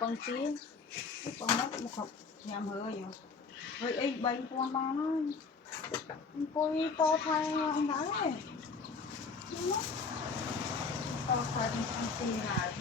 con xí con mất một hộp nhầm hơi rồi ấy bánh con ba nó coi to thay ông đá này to thay con xí là